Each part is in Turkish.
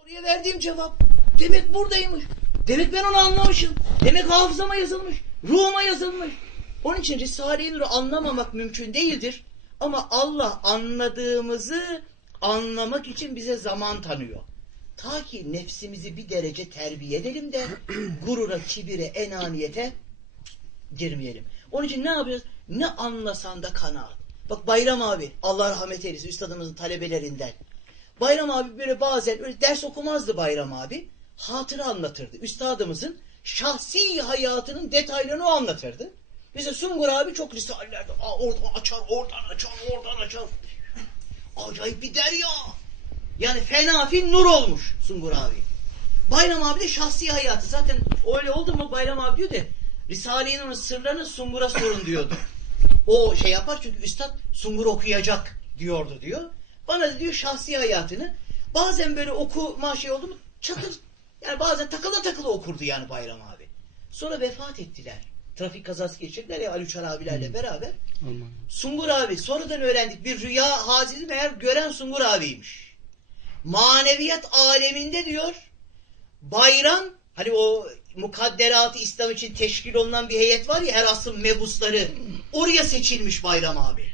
Soruya verdiğim cevap demek buradaymış. Demek ben onu anlamışım. Demek hafızama yazılmış. Ruhuma yazılmış. Onun için Risale-i Nur'u anlamamak mümkün değildir. Ama Allah anladığımızı anlamak için bize zaman tanıyor. Ta ki nefsimizi bir derece terbiye edelim de gurura, kibire, enaniyete girmeyelim. Onun için ne yapıyoruz? Ne anlasan da kanaat. Bak Bayram abi, Allah rahmet eylesin, üstadımızın talebelerinden. Bayram abi böyle bazen öyle ders okumazdı Bayram abi. Hatıra anlatırdı. Üstadımızın şahsi hayatının detaylarını o anlatırdı. Mesela Sungur abi çok risalelerde Aa, oradan açar, oradan açar, oradan açar. Acayip bir derya. Yani fenafil nur olmuş Sungur abi. Bayram abi de şahsi hayatı. Zaten öyle oldu mu Bayram abi diyor de Risale-i sırlarını Sungur'a sorun diyordu. O şey yapar çünkü üstad Sungur okuyacak diyordu diyor. Bana diyor şahsi hayatını bazen böyle okuma şey oldu mu çatır yani bazen takıla takıla okurdu yani Bayram abi. Sonra vefat ettiler. Trafik kazası geçirdiler ya Ali Uçar abilerle beraber. Sungur abi sonradan öğrendik bir rüya hadisi meğer gören Sungur abiymiş. Maneviyat aleminde diyor bayram hani o mukadderat İslam için teşkil olunan bir heyet var ya her asrın mebusları oraya seçilmiş bayram abi.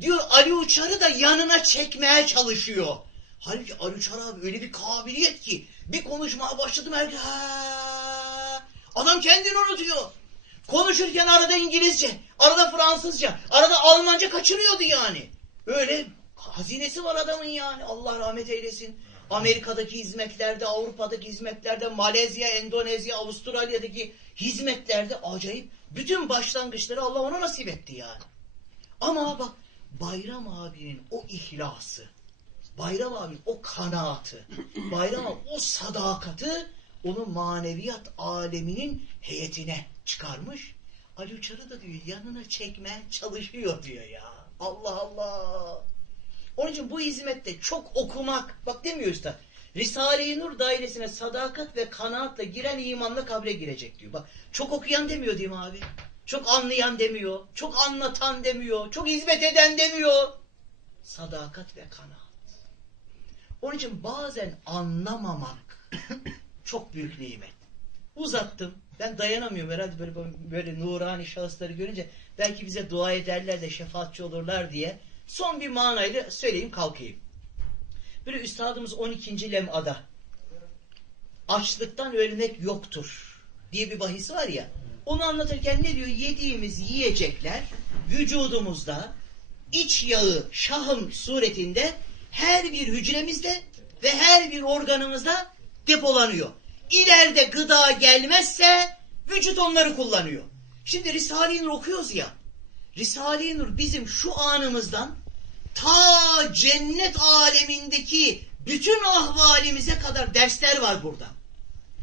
Diyor Ali Uçar'ı da yanına çekmeye çalışıyor. Halbuki Ali Uçar abi öyle bir kabiliyet ki bir konuşmaya başladım herkes adam kendini unutuyor. Konuşurken arada İngilizce, arada Fransızca, arada Almanca kaçırıyordu yani. Öyle hazinesi var adamın yani. Allah rahmet eylesin. Amerika'daki hizmetlerde, Avrupa'daki hizmetlerde, Malezya, Endonezya, Avustralya'daki hizmetlerde acayip bütün başlangıçları Allah ona nasip etti yani. Ama bak Bayram abinin o ihlası, Bayram abinin o kanaatı, Bayram abi o sadakati onu maneviyat aleminin heyetine çıkarmış. Ali Uçar'ı da diyor yanına çekmeye çalışıyor diyor ya. Allah Allah. Onun için bu hizmette çok okumak, bak demiyor üstad. Risale-i Nur dairesine sadakat ve kanaatle giren imanla kabre girecek diyor. Bak çok okuyan demiyor değil mi abi? Çok anlayan demiyor. Çok anlatan demiyor. Çok hizmet eden demiyor. Sadakat ve kanaat. Onun için bazen anlamamak çok büyük nimet. Uzattım. Ben dayanamıyorum herhalde böyle böyle nurani şahısları görünce belki bize dua ederler de şefaatçi olurlar diye son bir manayla söyleyeyim kalkayım. Böyle üstadımız 12. lem'ada açlıktan ölmek yoktur diye bir bahisi var ya onu anlatırken ne diyor? Yediğimiz yiyecekler vücudumuzda iç yağı şahım suretinde her bir hücremizde ve her bir organımızda depolanıyor. İleride gıda gelmezse vücut onları kullanıyor. Şimdi Risale-i Nur okuyoruz ya. Risale-i Nur bizim şu anımızdan ta cennet alemindeki bütün ahvalimize kadar dersler var burada.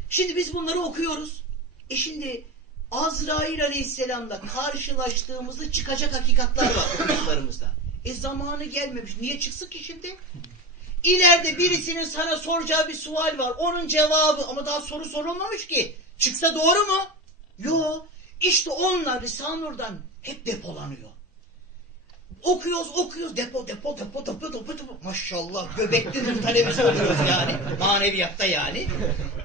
Şimdi biz bunları okuyoruz. E şimdi Azrail Aleyhisselam'la karşılaştığımızda çıkacak hakikatler var okuduklarımızda. E zamanı gelmemiş. Niye çıksın ki şimdi? İleride birisinin sana soracağı bir sual var. Onun cevabı ama daha soru sorulmamış ki. Çıksa doğru mu? Yo. İşte onlar Risale-i Nur'dan hep depolanıyor. Okuyoruz okuyoruz depo depo depo depo depo depo. Maşallah göbekli nur talebesi oluyoruz yani. Maneviyatta yani.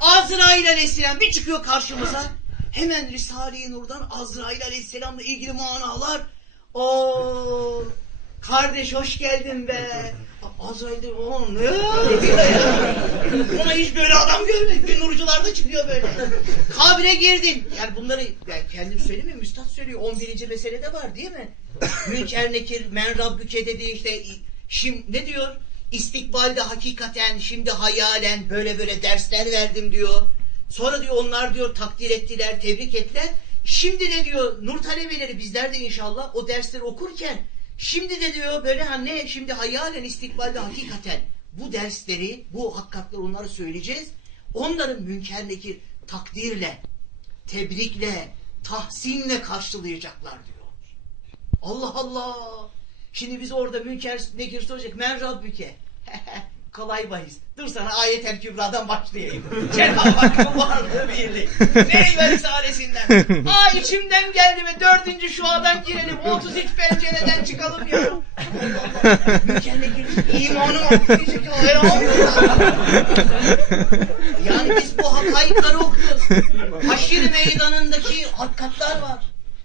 Azrail Aleyhisselam bir çıkıyor karşımıza. Hemen Risale-i Nur'dan Azrail Aleyhisselam'la ilgili manalar. O kardeş hoş geldin be. Azrail de o ne. Ona hiç böyle adam görmedik. Bir nurcular da çıkıyor böyle. Kabre girdin. Yani bunları yani kendim söylemiyorum. Üstad söylüyor. 11. meselede var değil mi? Münker nekir men rabbüke dedi işte. Şimdi ne diyor? İstikbalde hakikaten şimdi hayalen böyle böyle dersler verdim diyor. Sonra diyor onlar diyor takdir ettiler, tebrik ettiler. Şimdi de diyor nur talebeleri bizler de inşallah o dersleri okurken şimdi de diyor böyle ha ne şimdi hayalen istikbalde hakikaten bu dersleri, bu hakikatleri onları söyleyeceğiz. Onların münker nekir takdirle, tebrikle, tahsinle karşılayacaklar diyor. Allah Allah. Şimdi biz orada münker nekir soracak. Men Rabbüke. kolay bahis. Dur sana ayet-el kübradan başlayayım. Cenab-ı Hakk'ın varlığı birliği. Ney Risalesinden. Aa içimden geldi ve dördüncü şuadan girelim. 33 pencereden çıkalım ya. Mükemmel giriş. İmanın artmayacak. Yani biz bu hakayıkları okuyoruz. Haşir meydanındaki hakikatler var.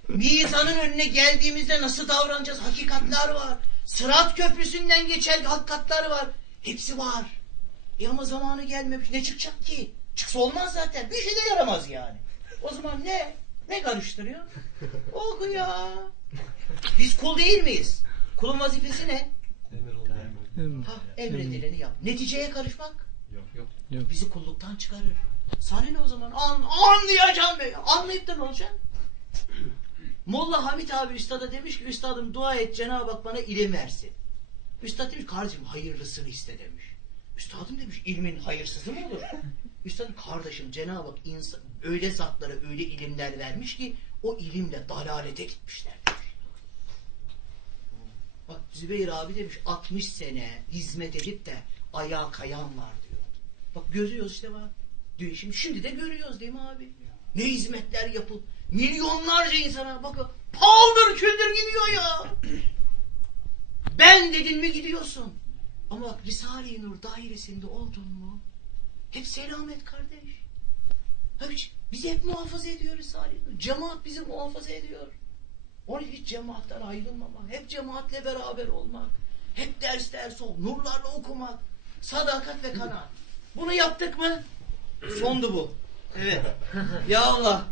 Mizanın önüne geldiğimizde nasıl davranacağız? Hakikatler var. Sırat köprüsünden geçen hakikatler var. Hepsi var. E ama zamanı gelmemiş. Ne çıkacak ki? Çıksa olmaz zaten. Bir şey de yaramaz yani. O zaman ne? Ne karıştırıyor? Oku ya. Biz kul değil miyiz? Kulun vazifesi ne? Ha, emredileni yap. Neticeye karışmak bizi kulluktan çıkarır. Sana ne o zaman? An, anlayacağım be. Anlayıp da ne olacak? Molla Hamit abi üstada demiş ki üstadım dua et Cenab-ı Hak bana ilim versin. Üstad demiş kardeşim hayırlısını iste demiş. Üstadım demiş ilmin hayırsızı mı olur? Üstadım kardeşim Cenab-ı Hak insan, öyle zatlara öyle ilimler vermiş ki o ilimle dalalete gitmişler demiş. Bak Zübeyir abi demiş 60 sene hizmet edip de ayağa kayan var diyor. Bak görüyoruz işte bak. Diyor, şimdi, şimdi de görüyoruz değil mi abi? Ne hizmetler yapıp milyonlarca insana bakın paldır küldür gidiyor ya. Ben dedin mi gidiyorsun. Ama Risale-i Nur dairesinde oldun mu hep selamet kardeş. Hep, bizi hep muhafaza ediyor Risale-i Nur. Cemaat bizi muhafaza ediyor. Onun hiç cemaatten ayrılmamak, hep cemaatle beraber olmak, hep ders ders ol, nurlarla okumak, sadakat ve kanaat. Bunu yaptık mı? Sondu bu. Evet. Ya Allah.